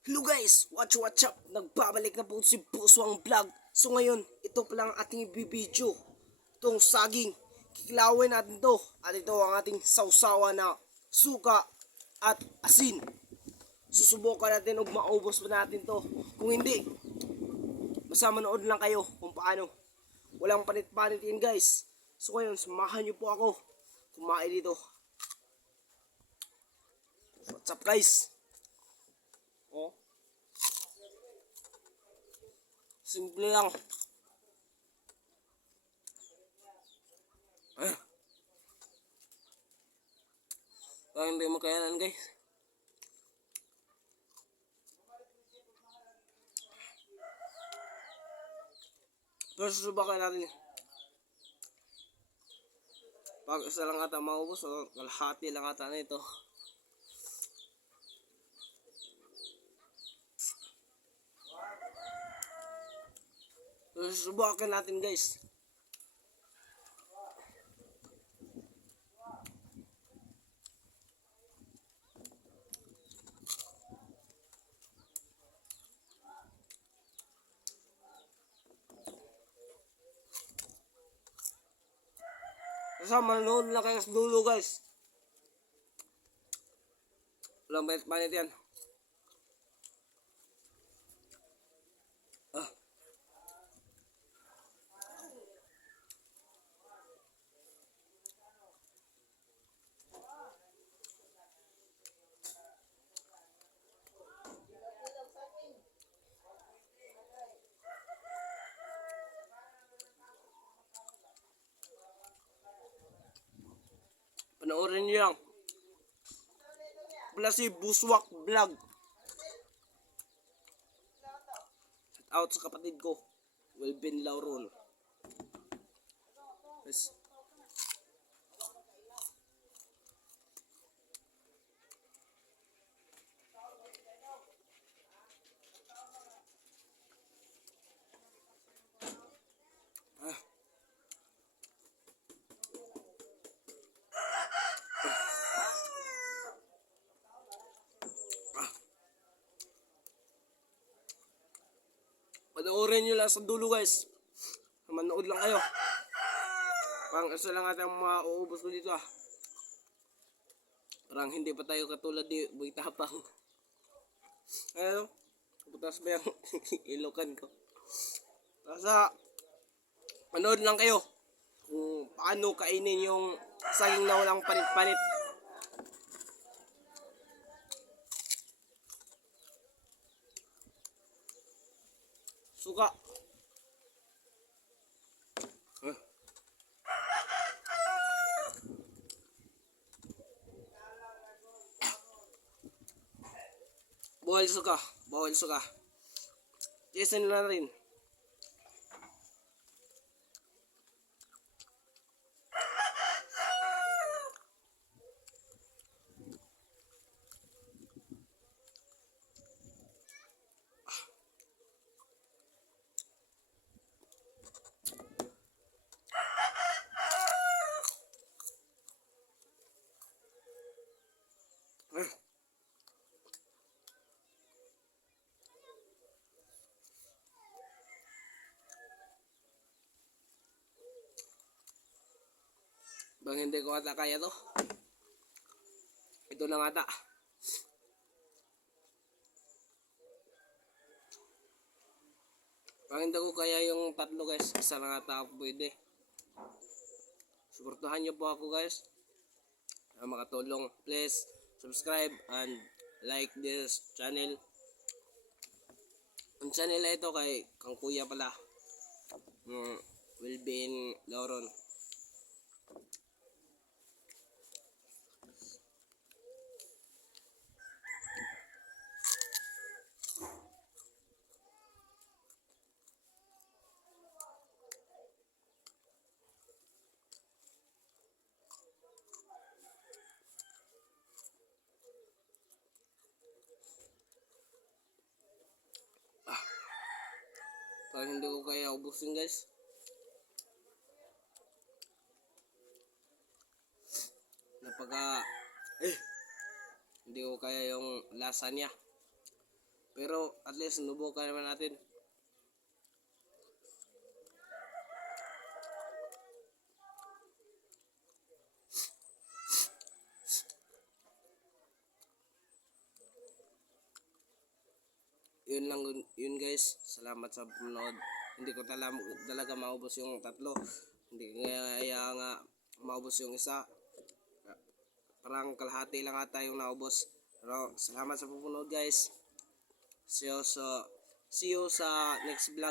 Hello guys! Watch up! Nagbabalik na po si Puswang Vlog. So ngayon, ito pa lang ang ating ibibidyo. Itong saging. Kikilawin natin to. At ito ang ating sausawa na suka at asin. Susubukan natin kung maubos pa natin to. Kung hindi, basta manood lang kayo kung paano. Walang panit-panit yan guys. So ngayon, samahan nyo po ako kumain dito. What's up guys? Oh. Simple lang. Ah. Parang hindi makayanan guys. Pero susubukan natin. Pag isa lang ata maubos, o kalahati lang ata na ito. Pero susubukan natin guys. Basta manood lang kayo sa dulo guys. Walang panit yan. Ah. Panoorin niyo lang. Wala si Buswak Vlog. Shout out sa kapatid ko, Wilvin Lauron. Yes. Ah. Panoorin nyo lang sa dulo guys. Manood lang kayo. Parang isa lang ata ang mauubos ko dito ah. Parang hindi pa tayo katulad di Boy Tapang. Ano? Butas ba yung ilokan ko? Basta manood lang kayo kung paano kainin yung saging na walang panit-panit. Suka. Huh? Bawal suka. Bawal suka. Jason na rin. Bang hindi ko ata kaya to. Ito lang ata. Bang hindi ko kaya yung tatlo guys. Isa lang ata ako pwede. Suportahan niyo po ako guys. Makatulong. Please subscribe and like this channel. Ang channel na ito kay kang kuya pala. Wilvin Lauron. Parang hindi ko kaya ubusin guys. Napaka hindi ko kaya yung lasa niya. Pero at least nubukan naman natin. Yun lang yun guys. Salamat sa panonood. Hindi ko talaga maubos yung tatlo. Hindi kaya nga maubos yung isa. Parang kalahati lang ata yung naubos. Pero salamat sa panonood guys. See you sa next vlog.